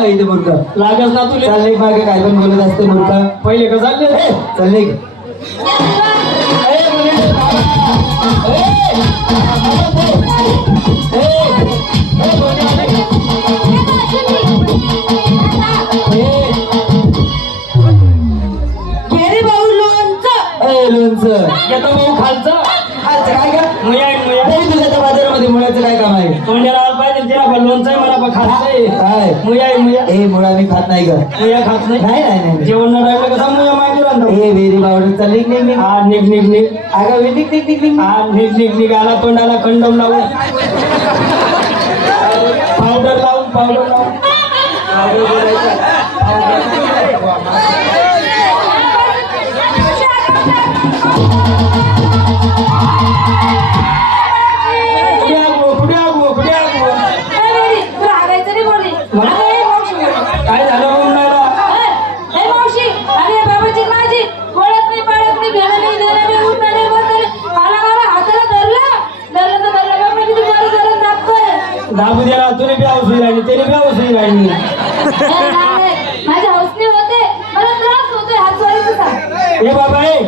माहिती मूर्ख लागच ना तुला चालले मागे काय पण बोलत असते मूर्ख पहिले का चालले चालले लोणचं येतो भाऊ खालचं खायचं काय का मुया मुया नाही तुझ्या त्या बाजारामध्ये मुळाचं काय काम आहे तोंडाला आलं पाहिजे तिला पण लोणचं आहे मला पण खायचंय काय मुया मुया ए मुळा मी खात नाही ग मुया खात नाही नाही नाही नाही जेवण न राहिलं कसा मुया माहिती राहतो ए वेरी बावडर चालली निघ निघ हा निघ निघ निघ अगं निघ निघ निघ निघ हा निघ निघ निघ आला तोंडाला कंडम लावून पावडर लावून पावडर लावून काय झालं म्हणून दाबू द्याला तुने बी औषधी राहिली त्याने बी औषधी राहिली माझ्या हौसने होते मला त्रास होतोय हात हे बाबा हे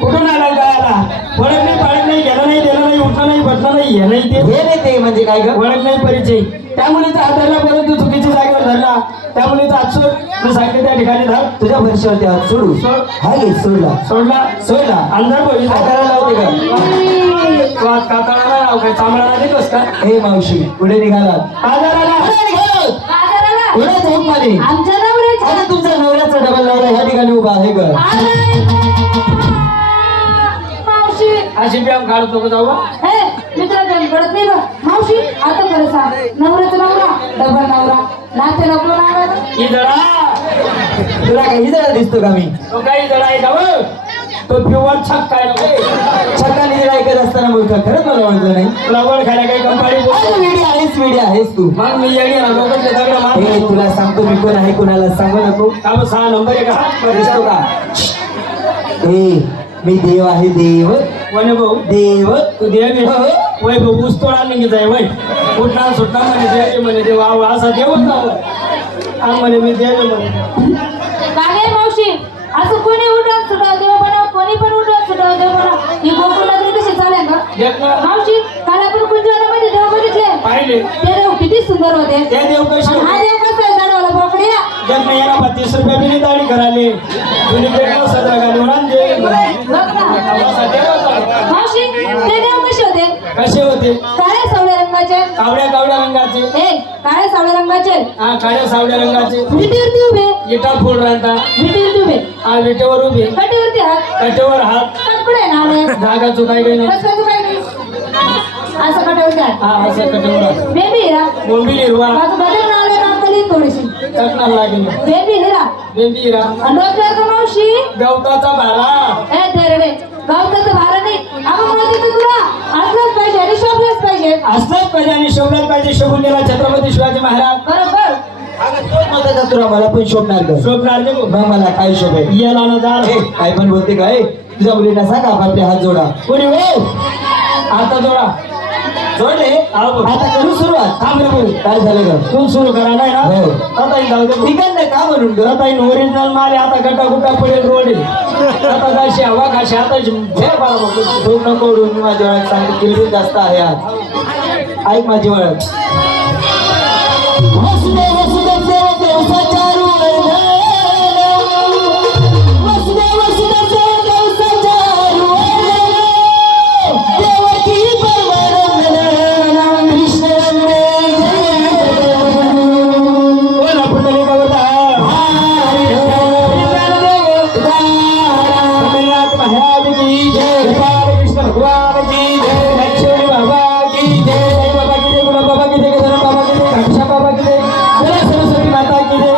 कुठून आला काय आला ओळख नाही पाळत नाही गेला नाही दिला नाही उठला नाही बसला नाही हे नाही ते हे नाही ते म्हणजे काय ग ओळख नाही परिचय त्यामुळे तो हात धरला परंतु चुकीच्या जागेवर धरला त्यामुळे तो हात सोड मी सांगते त्या ठिकाणी धाव तुझ्या भरशीवरती हात सोडू सोड. हा घे सोडला सोडला सोडला अंधार बोलली काय करायला लावते का तू आज कातळाला राव काय चांबळाला देतोस का हे मावशी पुढे निघाला बाजाराला बाजाराला पुढे झोप मारे आमच्या नवऱ्याच्या आता तुमचा नवऱ्याचा डबल नवरा ह्या ठिकाणी उभा आहे ग मावशी अशी ब्याम काढतो का जाऊ हे मित्र बेन पडत नाही बघ मावशी आता खरं सांग नवऱ्याचा नवरा डबल नवरा नाते नको नाव ही जरा तुला काही जरा दिसतो का मी तो काही जरा आहे का बघ? तो पिवळ छक काय नको छक्का निघाला ऐकत असताना बोलतो खरंच मला ओळखलं नाही तुला वर खायला काही कंपाळी वेडी आहेस तू मग मी येणे ना लोकांचे दगड हे मार तुला सांगतो मी कोण आहे कोणाला सांगू नको का बघ, 6 नंबर आहे का दिसतो का ए मी देव आहे देव वने भाऊ देव तू देव आहे. वय भाऊ ऊस तोडा निघत आहे वय उठला सुटला म्हणे देव आव असा देवच ना हा म्हणे मी देव आहे म्हणे काय मावशी असं कोणी उठून सुटाव देव बनव कोणी पण उठून सुटाव देव बनव ही गोकुळ नगरी कशी चालेल का देख ना मावशी काल आपण कुंजवनामध्ये देव बघितले पाहिले ते देव किती सुंदर होते त्या देव कशी आणि हा देव कसा आहे झाडावाला बोकड्या देख ना याला 32 रुपये बिनी दाढी कराले जुनी पेट सदरा घालून आणले बघ ना मावशी ते देव कसे होते कसे होते काळ्या सावळ्या रंगाचे कावड्या कावड्या रंगाचे हे काळ्या सावळ्या रंगाचे हा काळ्या सावड्या रंगाचे विटीवरती उभे इटा फुल राहता विटीवरती उभे हा विटेवर उभे कटेवरती हात कटेवर हात कटपुडे नाव जागा चुकाय काही नाही बस काय नाही असं कटेवरती हात हा असं कटेवर हात बेबी हिरा बोंबील हिरवा माझं बदल नाव आहे नाव तरी थोडीशी चकणार लागेल बेबी हिरा बेंबी हिरा आणि डोक्यावर का मावशी गवताचा भाला ए तेरडे गावचं भारा नाही आपण म्हणतो तुला असलंच पाहिजे आणि शोभलंच पाहिजे असलाच पाहिजे आणि शोभलाच पाहिजे शोभून गेला छत्रपती शिवाजी महाराज बरोबर मग तुला मला पण शोभणार ग शोभणार नाही मग मला काय शोभेल याला ना दार ए, काय पण बोलते काय तुझ्या मुलींना सांगा आपले हात जोडा कोणी हो आता जोडा जोडले आहो. आता करू सुरुवात थांब रे भाऊ काय झालं ग तू सुरू करा नाही ना हो. आता जाऊ दे ठीक आहे ना का म्हणून ग आता ओरिजिनल माल आहे, आता गटा गुटा पडेल रोड आहे आता जायची हवा खाशी आता तो नको ओढून माझी ओळख सांग किलबिल जास्त आहे आज ऐक माझी ओळख वसुदेव वसुदेव देव देव सचारू वसुदेव वसुदेव देव देव सचारू देवकी परमानंद कृष्ण बोला पुंडलिक अवतार महाराज की जय कृष्ण भगवान की जय लक्ष्मी बाबा की जय बाबा की जय गुलाब बाबा की जय गजानन बाबा की जय घनश्याम बाबा की जय जय सरस्वती माता की जय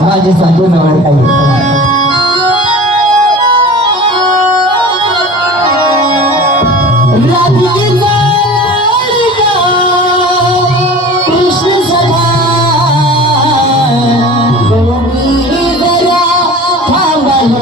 माझी सांगू नवळ काही कृष्ण सखा थांबल